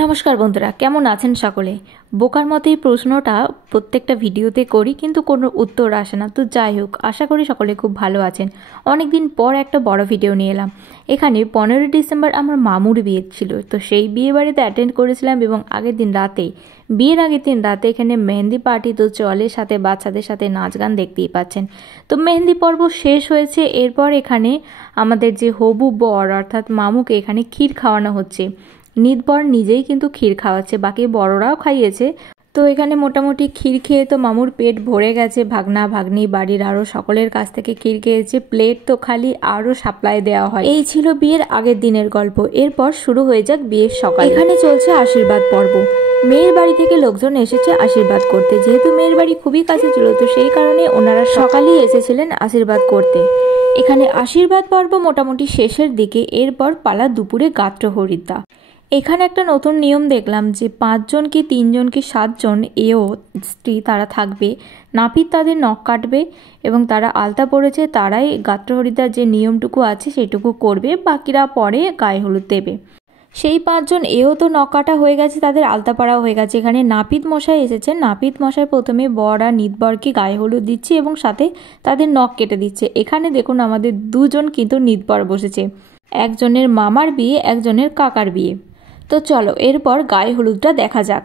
নমস্কার বন্ধুরা, কেমন আছেন সকলে? বোকার মতোই প্রশ্নটা প্রত্যেকটা ভিডিওতে করি, কিন্তু কোনো উত্তর আসে না। তো যাই হোক, আশা করি সকলে খুব ভালো আছেন। অনেকদিন পর একটা বড় ভিডিও নিয়ে এলাম। এখানে 15 ডিসেম্বর আমার মামুর বিয়ে ছিল, তো সেই বিয়ে বাড়িতে অ্যাটেন্ড করেছিলাম এবং বিয়ের আগের দিন রাতে এখানে মেহেন্দি পার্টি তো চলে, সাথে বাচ্চাদের সাথে নাচ গান দেখতেই পাচ্ছেন। তো মেহেন্দি পর্ব শেষ হয়েছে, এরপর এখানে আমাদের যে হবু বর অর্থাৎ মামুকে এখানে ক্ষীর খাওয়ানো হচ্ছে। নিতবর নিজেই কিন্তু ক্ষীর খাওয়াচ্ছে, বাকি বড়রাও খাইয়েছে। তো এখানে মোটামুটি ক্ষীর খেয়ে তো মামুর পেট ভরে গেছে। ভাগনা ভাগ্নি বাড়ির আরও সকলের কাছ থেকে ক্ষীর খেয়েছে, প্লেট তো খালি আরও সাপ্লাই দেওয়া হয়। এই ছিল বিয়ের আগের দিনের গল্প। এরপর শুরু হয়ে যাক বিয়ের সকাল। এখানে চলছে আশীর্বাদ পর্ব। মেয়ের বাড়ি থেকে লোকজন এসেছে আশীর্বাদ করতে। যেহেতু মেয়ের বাড়ি খুবই কাছে ছিল, তো সেই কারণে ওনারা সকালেই এসেছিলেন আশীর্বাদ করতে। এখানে আশীর্বাদ পর্ব মোটামুটি শেষের দিকে। এরপর পালা দুপুরে গাত্র হরিদ্রা। এখানে একটা নতুন নিয়ম দেখলাম যে 5 জন কি 3 জন কি 7 জন এও স্ত্রী তারা থাকবে, নাপিত তাদের নখ কাটবে এবং তারা আলতা পড়েছে তারাই গাত্র হরিদ্রার যে নিয়মটুকু আছে সেটুকু করবে, বাকিরা পরে গায়ে হলুদ দেবে। সেই 5 জন এও তো নখ কাটা হয়ে গেছে, তাদের আলতা পাড়া হয়ে গেছে। এখানে নাপিত মশাই এসেছে। নাপিত মশাই প্রথমে বর আর নিতবরকে গায়ে হলুদ দিচ্ছে এবং সাথে তাদের নখ কেটে দিচ্ছে। এখানে দেখুন আমাদের 2 জন কিন্তু নিতবর বসেছে, একজনের মামার বিয়ে, একজনের কাকার বিয়ে। তো চলো এরপর গায়ে হলুদটা দেখা যাক।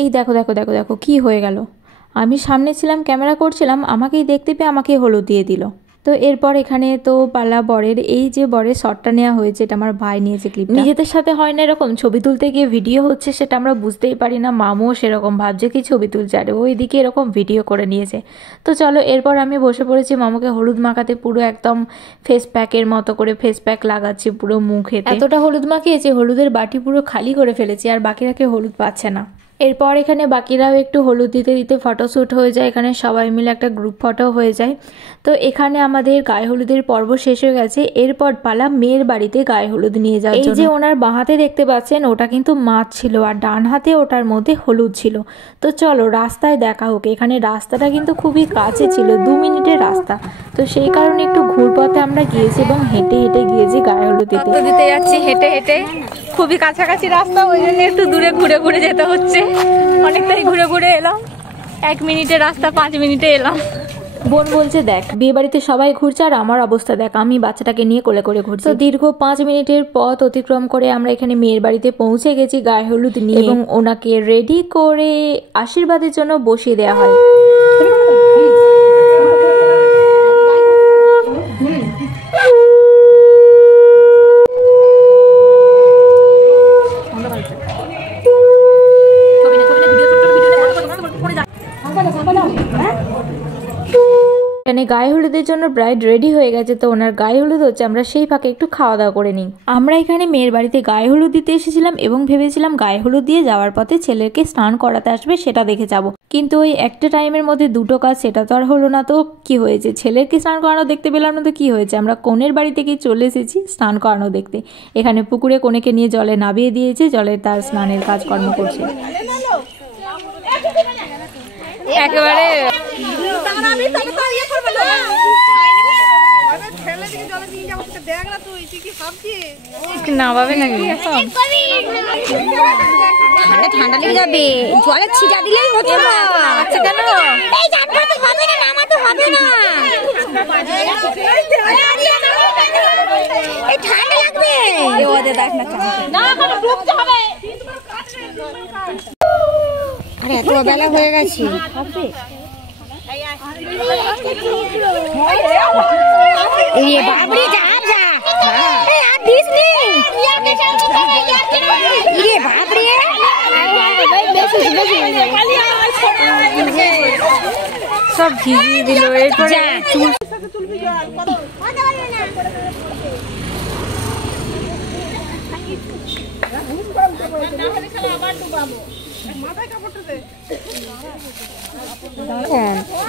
এই দেখো দেখো দেখো দেখো কি হয়ে গেল। আমি সামনে ছিলাম, ক্যামেরা করছিলাম, আমাকেই দেখতে পেয়ে আমাকে হলুদ দিয়ে দিল। তো এরপর এখানে তো পালা বরের, এই যে বরের শটটা নেওয়া হয়েছে এটা আমার ভাই নিয়েছে ক্লিপ। নিজেদের সাথে হয় না এরকম, ছবি তুলতে গিয়ে ভিডিও হচ্ছে সেটা আমরা বুঝতেই পারি না। মামুও সেরকম ভাবছে কি ছবি তুলছে, আর ওইদিকে এরকম ভিডিও করে নিয়েছে। তো চলো এরপর আমি বসে পড়েছি মামুকে হলুদ মাখাতে, পুরো একদম ফেস প্যাকের মতো করে ফেস প্যাক লাগাচ্ছি পুরো মুখে। এতটা হলুদ মাখিয়েছে হলুদের বাটি পুরো খালি করে ফেলেছি, আর বাকিরা কেউ হলুদ পাচ্ছে না। এরপর এখানে বাকিরাও একটু হলুদ দিতে দিতে ফটোশ্যুট হয়ে যায়, এখানে সবাই মিলে একটা গ্রুপ ফটো হয়ে যায়। তো এখানে আমাদের গায়ে হলুদের পর্ব শেষ হয়ে গেছে। এরপর পালা মেয়ের বাড়িতে গায়ে হলুদ নিয়ে যাওয়ার জন্য। এই যে ওনার বাঁ হাতে দেখতে পাচ্ছেন ওটা কিন্তু মাছ ছিল, আর ডান হাতে ওটার মধ্যে হলুদ ছিল। তো চলো রাস্তায় দেখা হোক। এখানে রাস্তাটা কিন্তু খুবই কাছে ছিল, 2 মিনিটের রাস্তা। তো সেই কারণে একটু ঘুরপথে আমরা গিয়েছি এবং হেঁটে হেঁটে গিয়েছি গায়ে হলুদ দিতে যাচ্ছি হেঁটে হেঁটে। খুবই কাছাকাছি রাস্তা, ওই জন্য একটু দূরে ঘুরে ঘুরে যেতে হচ্ছে। অনেকটাই ঘুরে ঘুরে এলাম, 1 মিনিটের রাস্তা 5 মিনিটে এলাম। বোন বলছে দেখ বিয়ে বাড়িতে সবাই ঘুরছে আর আমার অবস্থা দেখ, আমি বাচ্চাটাকে নিয়ে কোলে করে ঘুরছি। তো দীর্ঘ 5 মিনিটের পথ অতিক্রম করে আমরা এখানে মেয়ের বাড়িতে পৌঁছে গেছি গায়ে হলুদ নিয়ে, এবং ওনাকে রেডি করে আশীর্বাদের জন্য বসিয়ে দেওয়া হয়। এখানে গায়ে হলুদের জন্য ব্রাইড রেডি হয়ে গেছে, তো ওনার গায়ে হলুদ হচ্ছে, আমরা সেই ফাঁকে একটু খাওয়া দাওয়া করে নিই। আমরা এখানে মেয়ের বাড়িতে গায়ে হলুদ দিতে এসেছিলাম এবং ভেবেছিলাম গায়ে হলুদ দিয়ে যাওয়ার পথে ছেলেকে স্নান করাতে আসবে, সেটা দেখে যাব। কিন্তু ওই একটা টাইমের মধ্যে দুটো কাজ, সেটা তো আর হলো না। তো কি হয়েছে, ছেলেকে স্নান করানো দেখতে পেলাম না, তো কি হয়েছে, আমরা কনের বাড়ি থেকে চলে এসেছি স্নান করানো দেখতে। এখানে পুকুরে কনেকে নিয়ে জলে নামিয়ে দিয়েছে, জলে তার স্নানের কাজকর্ম করছে। একেবারে নামাবে নাকি, ঠান্ডা ঠান্ডা লেগে যাবে, জলে ছিটা দিলেই হতো না। আচ্ছা কেন এই জানটা তো হবে না, নামাতে হবে না, এই ঠান্ডা লাগবে। ওদের দেখ না ডুবতে হবে। আরে এত বেলা হয়ে গেছে, বাবরে যা যা আর দিস নি রে বাবরে। সব ভিজিয়ে দিল, এরপরে চুল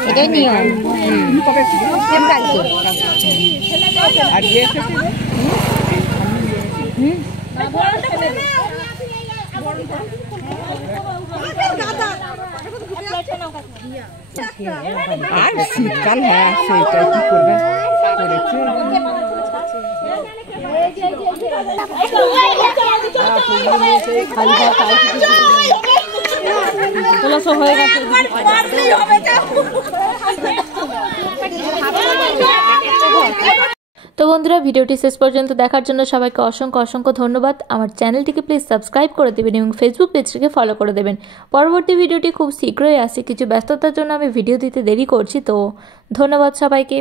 এটাই নিয়ম। আর শীতকাল, হ্যাঁ সেটা কি করবে করেছে। হয়ে গেছে। তো বন্ধুরা, ভিডিওটি শেষ পর্যন্ত দেখার জন্য সবাইকে অসংখ্য অসংখ্য ধন্যবাদ। আমার চ্যানেলটিকে প্লিজ সাবস্ক্রাইব করে দেবেন এবং ফেসবুক পেজটিকে ফলো করে দেবেন। পরবর্তী ভিডিওটি খুব শীঘ্রই আসে, কিছু ব্যস্ততার জন্য আমি ভিডিও দিতে দেরি করছি। তো ধন্যবাদ সবাইকে।